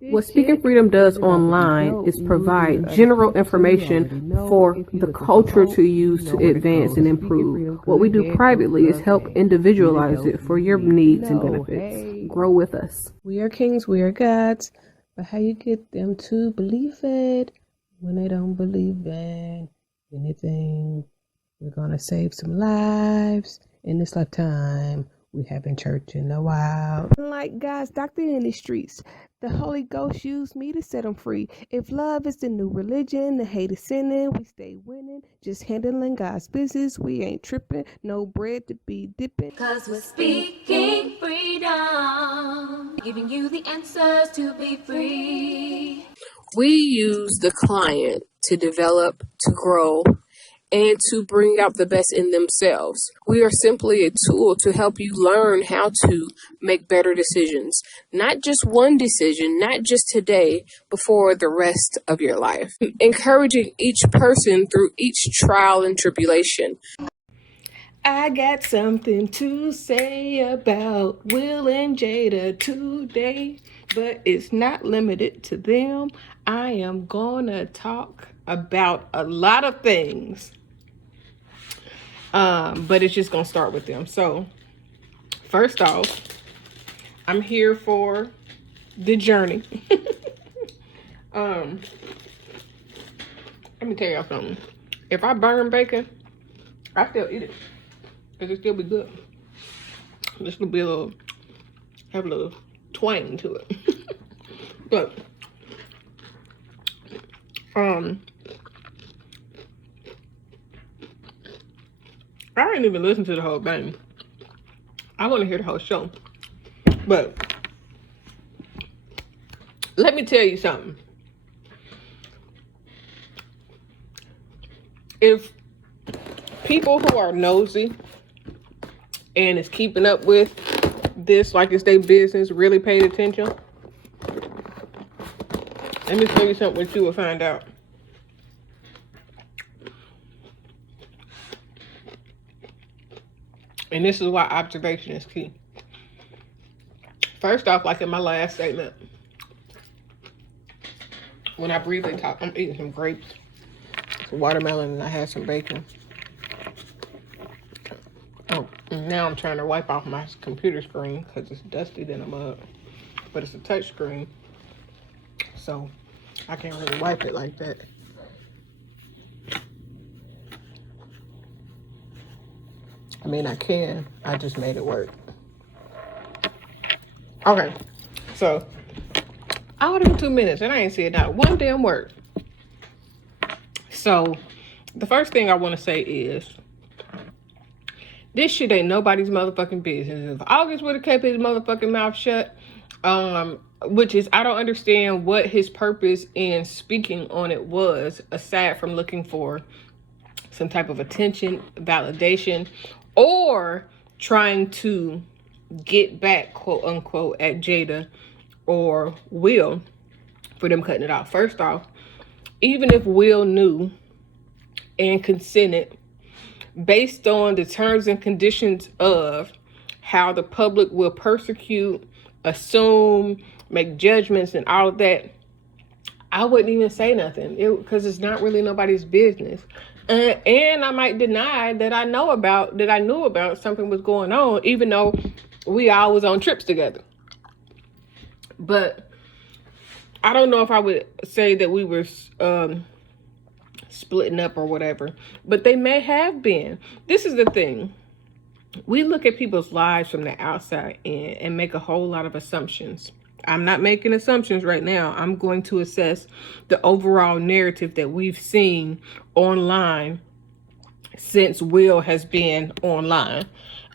What Speaking Freedom does online is provide general information for the culture to use to advance and improve. What we do privately is help individualize it for your needs and benefits. Grow with us. We are kings, we are gods, but how you get them to believe it when they don't believe in anything? We're gonna save some lives in this lifetime. We haven't church in a while. Like God's doctor in the streets, the Holy Ghost used me to set them free. If love is the new religion, the hate is sinning, we stay winning. Just handling God's business, we ain't tripping. No bread to be dipping. Cause we're speaking freedom, giving you the answers to be free. We use the client to develop, to grow, and to bring out the best in themselves. We are simply a tool to help you learn how to make better decisions. Not just one decision, not just today, but for the rest of your life. Encouraging each person through each trial and tribulation. I got something to say about Will and Jada today, but it's not limited to them. I am gonna talk about a lot of things, but it's just gonna start with them. So first off, I'm here for the journey. Let me tell y'all something. If I burn bacon, I still eat it. It'll still be good. This will be have a little twang to it. But I didn't even listen to the whole thing. I want to hear the whole show. But let me tell you something. If people who are nosy and is keeping up with this like it's their business really paid attention, let me tell you something that you will find out. And this is why observation is key. First off, like in my last statement, when I briefly talked, I'm eating some grapes, some watermelon, and I had some bacon. Oh, and now I'm trying to wipe off my computer screen because it's dusty than a mug. But it's a touch screen, so I can't really wipe it like that. I mean, I can. I just made it work. Okay, so all them 2 minutes, and I ain't said not one damn word. So the first thing I want to say is, this shit ain't nobody's motherfucking business. If August would have kept his motherfucking mouth shut, which is, I don't understand what his purpose in speaking on it was, aside from looking for some type of attention, validation, or trying to get back, quote unquote, at Jada or Will for them cutting it off. First off, even if Will knew and consented, based on the terms and conditions of how the public will persecute, assume, make judgments and all of that, I wouldn't even say nothing, because it's not really nobody's business. And I might deny that I knew about something was going on, even though we all was on trips together. But I don't know if I would say that we were splitting up or whatever, but they may have been. This is the thing. We look at people's lives from the outside in and make a whole lot of assumptions. I'm not making assumptions right now. I'm going to assess the overall narrative that we've seen online since Will has been online.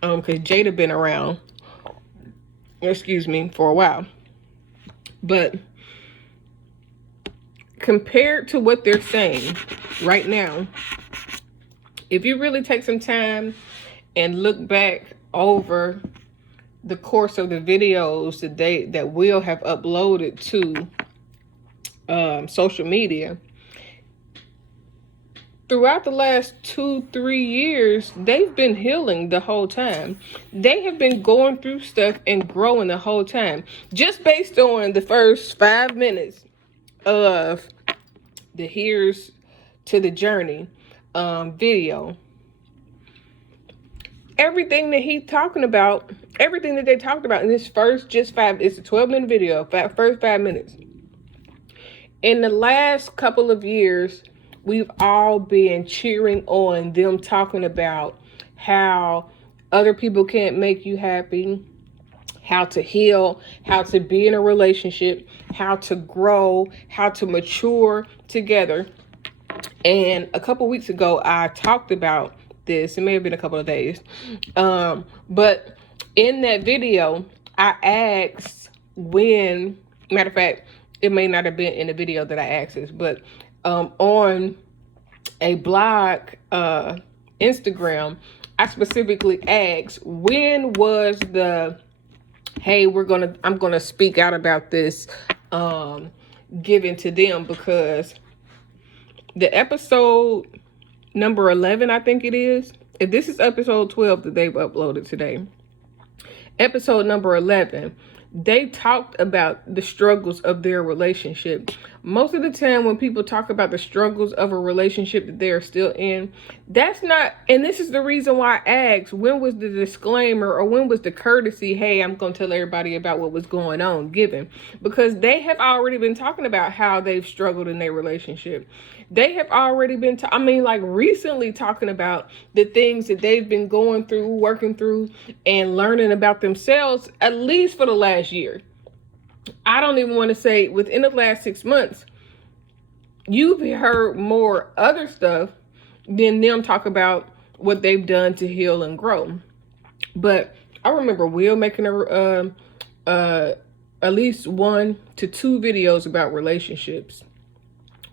Because Jada been around, for a while. But compared to what they're saying right now, if you really take some time and look back over the course of the videos that Will have uploaded to social media, throughout the last 2-3 years, they've been healing the whole time. They have been going through stuff and growing the whole time. Just based on the first 5 minutes of the Here's to the Journey video, everything that they talked about in this first it's a 12-minute video, first 5 minutes. In the last couple of years, we've all been cheering on them talking about how other people can't make you happy, how to heal, how to be in a relationship, how to grow, how to mature together. And a couple weeks ago, I talked about this. It may have been a couple of days. But in that video, I asked matter of fact, it may not have been in the video that I asked this, but on a blog, Instagram, I specifically asked, when was the, hey, I'm gonna speak out about this, given to them, because the episode number 11, I think it is. If this is episode 12 that they've uploaded today, episode number 11, they talked about the struggles of their relationship. Most of the time when people talk about the struggles of a relationship that they're still in, that's not, and this is the reason why I asked, when was the disclaimer or when was the courtesy, hey, I'm going to tell everybody about what was going on, given? Because they have already been talking about how they've struggled in their relationship. They have already been, recently talking about the things that they've been going through, working through, and learning about themselves, at least for the last year. I don't even want to say within the last 6 months, you've heard more other stuff than them talk about what they've done to heal and grow. But I remember Will making at least 1 to 2 videos about relationships.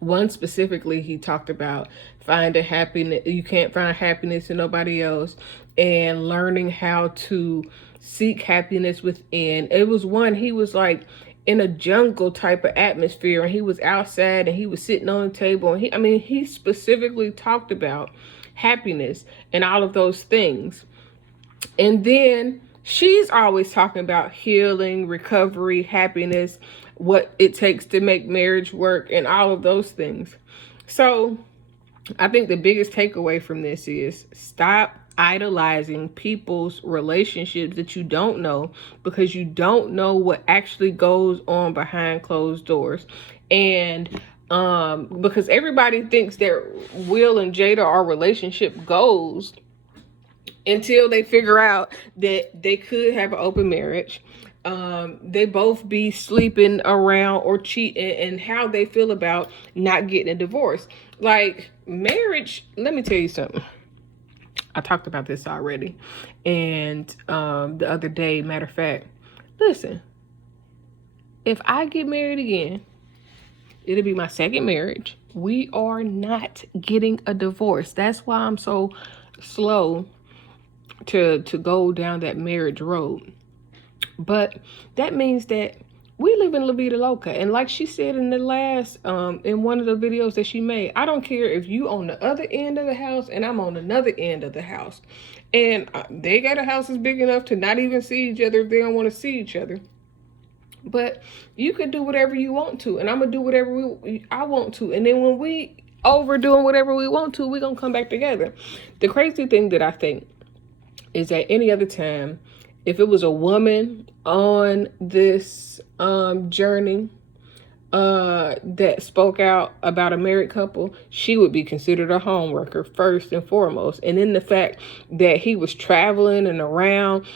One specifically, he talked about finding happiness. You can't find happiness in nobody else, and learning how to seek happiness within. It was one, he was like in a jungle type of atmosphere, and he was outside and he was sitting on a table, and he specifically talked about happiness and all of those things. And then she's always talking about healing, recovery, happiness, what it takes to make marriage work, and all of those things. So I think the biggest takeaway from this is stop idolizing people's relationships that you don't know, because you don't know what actually goes on behind closed doors. And because everybody thinks that Will and Jada are relationship goals until they figure out that they could have an open marriage. They both be sleeping around or cheating, and how they feel about not getting a divorce. Like, marriage, let me tell you something. I talked about this already. And the other day, matter of fact, listen, if I get married again, it'll be my second marriage. We are not getting a divorce. That's why I'm so slow to go down that marriage road. But that means that we live in La Vida Loca. And like she said in the last, in one of the videos that she made, I don't care if you on the other end of the house and I'm on another end of the house. And they got a house that's big enough to not even see each other if they don't want to see each other. But you can do whatever you want to, and I'm going to do whatever I want to. And then when we overdoing whatever we want to, we're going to come back together. The crazy thing that I think is that any other time, if it was a woman on this journey that spoke out about a married couple, she would be considered a homewrecker first and foremost. And then the fact that he was traveling and around,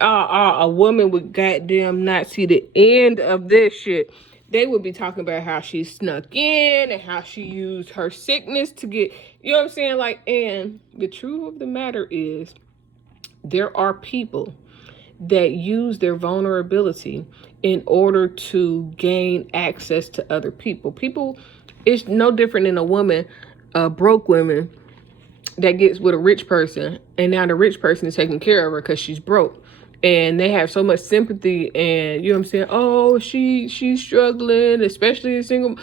a woman would goddamn not see the end of this shit. They would be talking about how she snuck in and how she used her sickness to get, you know what I'm saying? Like, and the truth of the matter is, there are people that use their vulnerability in order to gain access to other people. It's no different than a woman, a broke woman that gets with a rich person, and now the rich person is taking care of her because she's broke. And they have so much sympathy, and you know what I'm saying? Oh, she's struggling, especially a single.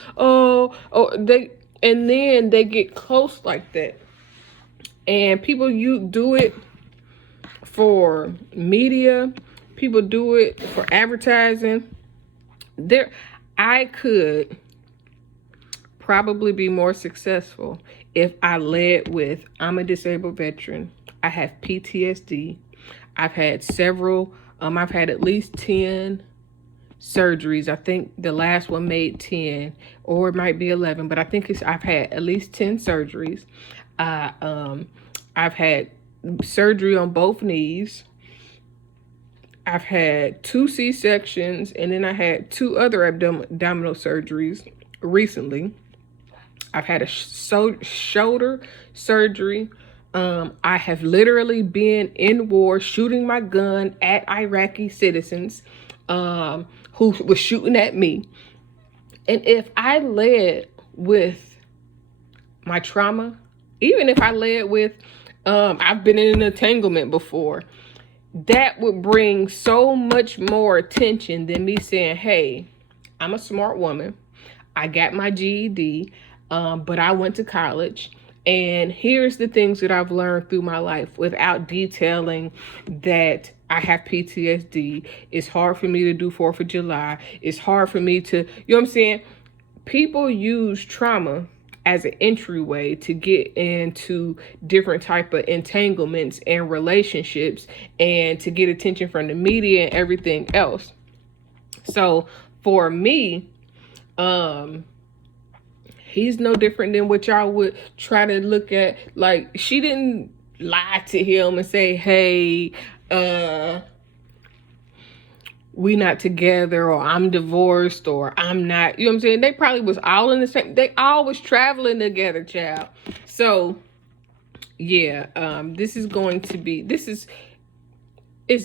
And then they get close like that. And people, you do it for media. People do it for advertising. I could probably be more successful if I led with, I'm a disabled veteran. I have PTSD. I've had several, I've had at least 10 surgeries. I think the last one made 10, or it might be 11, but I think I've had at least 10 surgeries. I've had surgery on both knees. I've had 2 C-sections, and then I had 2 other abdominal surgeries recently. I've had a shoulder surgery. I have literally been in war shooting my gun at Iraqi citizens who was shooting at me. And if I led with my trauma, even if I led with, I've been in an entanglement before, that would bring so much more attention than me saying, hey, I'm a smart woman. I got my GED, but I went to college. And here's the things that I've learned through my life without detailing that I have PTSD. It's hard for me to do 4th of July. It's hard for me to, you know what I'm saying? People use trauma as an entryway to get into different type of entanglements and relationships and to get attention from the media and everything else. So for me, he's no different than what y'all would try to look at. Like, she didn't lie to him and say, hey, we not together, or I'm divorced, or I'm not, you know what I'm saying? They probably was all in the same, they all was traveling together, child. So yeah, it's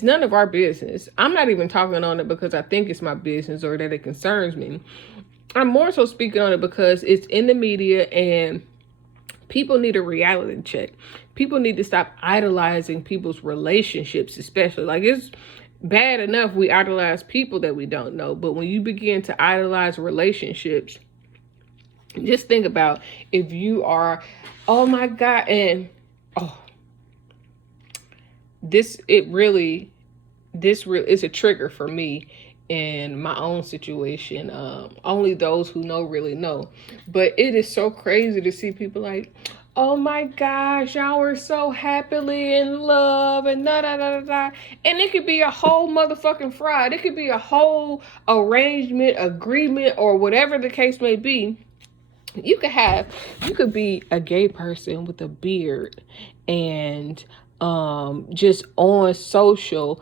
none of our business. I'm not even talking on it because I think it's my business or that it concerns me. I'm more so speaking on it because it's in the media and people need a reality check. People need to stop idolizing people's relationships, especially. Like, it's bad enough we idolize people that we don't know, but when you begin to idolize relationships, just think about if you are, oh my God, and this is a trigger for me in my own situation. Only those who know really know. But it is so crazy to see people like, oh my gosh, y'all were so happily in love and da da da da. And it could be a whole motherfucking fraud. It could be a whole arrangement, agreement, or whatever the case may be. You could be a gay person with a beard and just on social,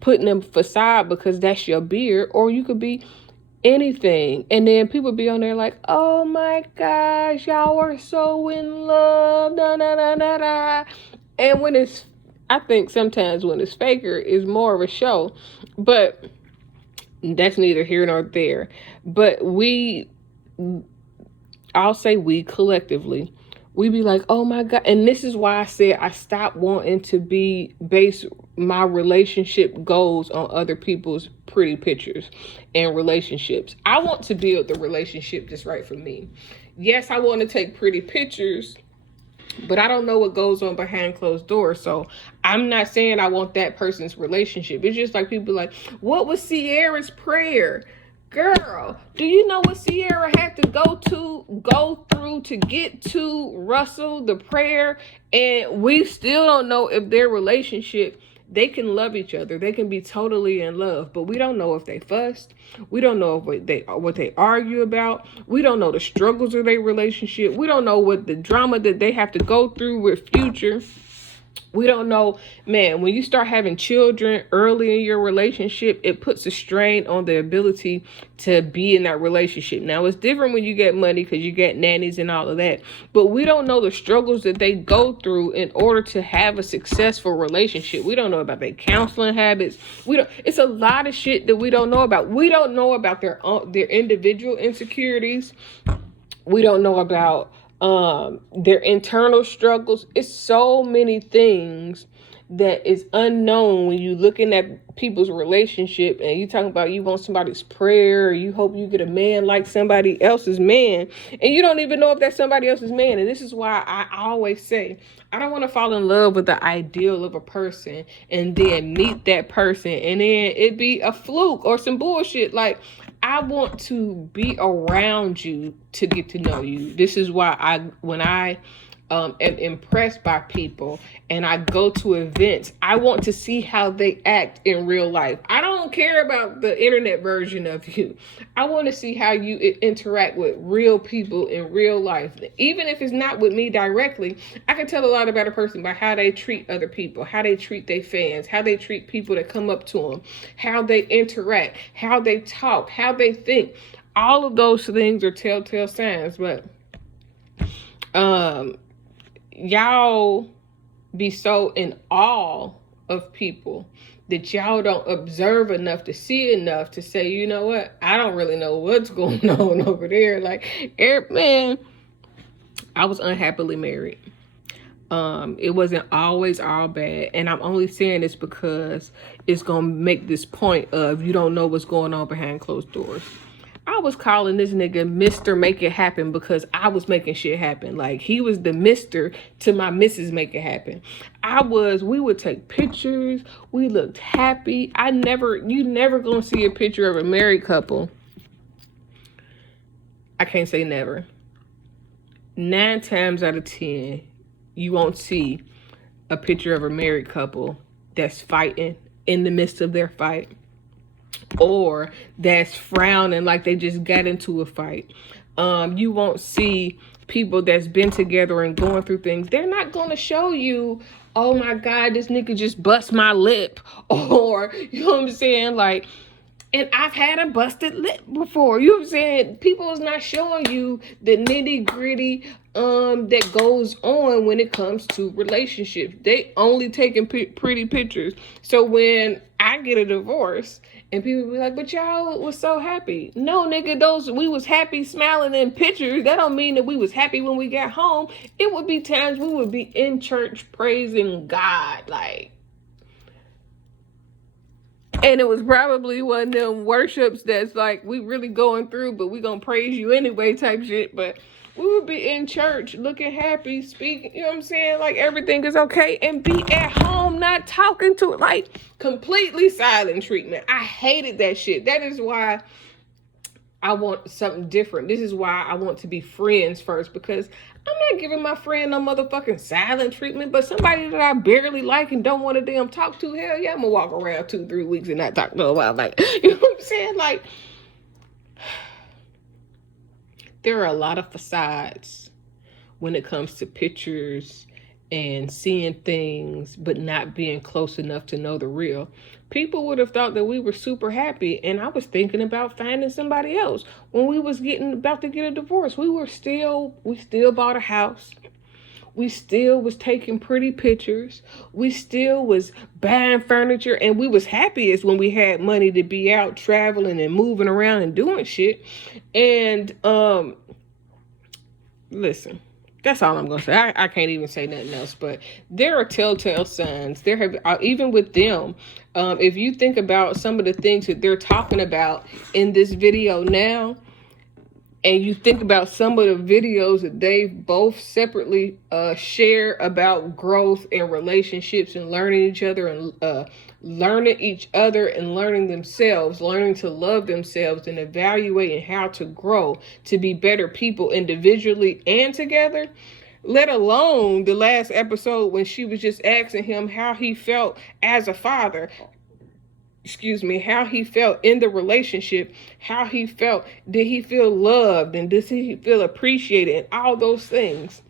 putting them facade because that's your beard, or you could be anything, and then people be on there like, oh my gosh, y'all are so in love, da da da da da. And I think sometimes when it's faker, it's more of a show, but that's neither here nor there. But I'll say we collectively, we be like, oh my God. And this is why I said I stopped wanting to base my relationship goals on other people's pretty pictures and relationships. I want to build the relationship that's right for me. Yes, I want to take pretty pictures, but I don't know what goes on behind closed doors. So I'm not saying I want that person's relationship. It's just like people like, what was Sierra's prayer? Girl, do you know what Sierra had to go through to get to Russell, the prayer? And we still don't know if their relationship, they can love each other. They can be totally in love, but we don't know if they fussed. We don't know what they argue about. We don't know the struggles of their relationship. We don't know what the drama that they have to go through with Future. We don't know, man, when you start having children early in your relationship, it puts a strain on the ability to be in that relationship. Now, it's different when you get money because you get nannies and all of that. But we don't know the struggles that they go through in order to have a successful relationship. We don't know about their counseling habits. It's a lot of shit that we don't know about. We don't know about their individual insecurities. We don't know about their internal struggles. It's so many things that is unknown when you looking at people's relationship and you talking about you want somebody's prayer, or you hope you get a man like somebody else's man, and you don't even know if that's somebody else's man. And this is why I always say I don't want to fall in love with the ideal of a person and then meet that person and then it be a fluke or some bullshit. Like, I want to be around you to get to know you. This is why when I am impressed by people and I go to events, I want to see how they act in real life. I don't care about the internet version of you. I want to see how you interact with real people in real life. Even if it's not with me directly, I can tell a lot about a person by how they treat other people, how they treat their fans, how they treat people that come up to them, how they interact, how they talk, how they think. All of those things are telltale signs. But y'all be so in awe of people that y'all don't observe enough to see enough to say, you know what, I don't really know what's going on over there. Like, man, I was unhappily married. It wasn't always all bad, and I'm only saying this because it's gonna make this point of you don't know what's going on behind closed doors. I was calling this nigga Mr. Make It Happen because I was making shit happen. Like, he was the Mr. to my Mrs. Make It Happen. We would take pictures. We looked happy. You never gonna see a picture of a married couple. I can't say never. 9 times out of 10, you won't see a picture of a married couple that's fighting in the midst of their fight, or that's frowning like they just got into a fight. You won't see people that's been together and going through things. They're not going to show you, oh my God, this nigga just bust my lip, or, you know what I'm saying? Like, and I've had a busted lip before. You know what I'm saying? People is not showing you the nitty gritty that goes on when it comes to relationships. They only taking pretty pictures. So when I get a divorce and people be like, but y'all was so happy. No, nigga, we was happy smiling in pictures. That don't mean that we was happy when we got home. It would be times we would be in church praising God, like. And it was probably one of them worships that's like, we really going through, but we gonna praise you anyway type shit. But we would be in church looking happy, speaking, you know what I'm saying? Like, everything is okay, and be at home not talking to it, like completely silent treatment. I hated that shit. That is why I want something different. This is why I want to be friends first, because I'm not giving my friend no motherfucking silent treatment, but somebody that I barely like and don't want to damn talk to, hell yeah, I'm gonna walk around 2-3 weeks and not talk to a while. Like, you know what I'm saying? Like, there are a lot of facades when it comes to pictures and seeing things, but not being close enough to know the real. People would have thought that we were super happy, and I was thinking about finding somebody else. When we was about to get a divorce, we still bought a house. We still was taking pretty pictures. We still was buying furniture, and we was happiest when we had money to be out traveling and moving around and doing shit. And listen, that's all I'm gonna say. I can't even say nothing else. But there are telltale signs. There have, even with them, if you think about some of the things that they're talking about in this video now, and you think about some of the videos that they both separately share about growth and relationships and learning each other and learning themselves, learning to love themselves and evaluating how to grow to be better people individually and together. Let alone the last episode when she was just asking him how he felt as a father. How he felt in the relationship, how he felt, did he feel loved, and does he feel appreciated, and all those things.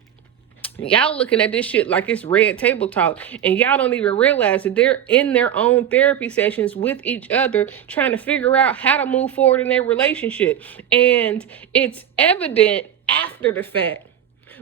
Y'all looking at this shit like it's red table talk, and y'all don't even realize that they're in their own therapy sessions with each other, trying to figure out how to move forward in their relationship. And it's evident after the fact.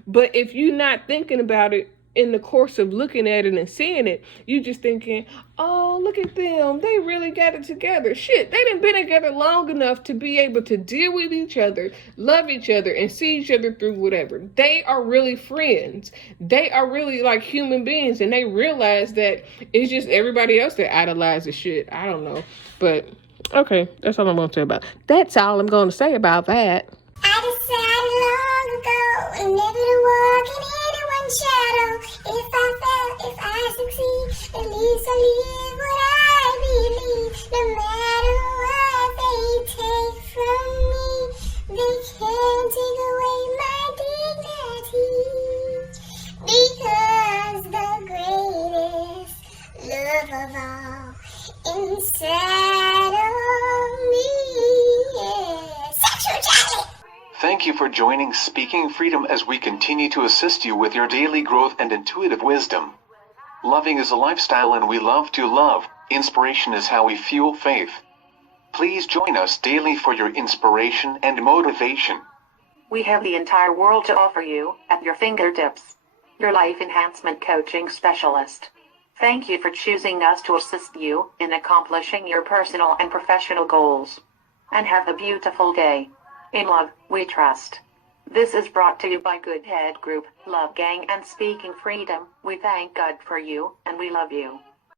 But if you're not thinking about it in the course of looking at it and seeing it, you just thinking, oh, look at them. They really got it together. Shit, they done been together long enough to be able to deal with each other, love each other, and see each other through whatever. They are really friends. They are really like human beings, and they realize that it's just everybody else that idolizes shit. I don't know. But, okay, that's all I'm going to say about it. That's all I'm going to say about that. I decided long ago never to walk in anyone's shadow. If I fail, if I succeed, at least I live what I believe. No matter what they take from me, they can't take away my dignity. Because the greatest love of all inside of me is sexual chocolate. Thank you for joining Speaking Freedom as we continue to assist you with your daily growth and intuitive wisdom. Loving is a lifestyle and we love to love. Inspiration is how we fuel faith. Please join us daily for your inspiration and motivation. We have the entire world to offer you at your fingertips. Your life enhancement coaching specialist. Thank you for choosing us to assist you in accomplishing your personal and professional goals. And have a beautiful day. In love, we trust. This is brought to you by Good Head Group, Love Gang, and Speaking Freedom. We thank God for you, and we love you.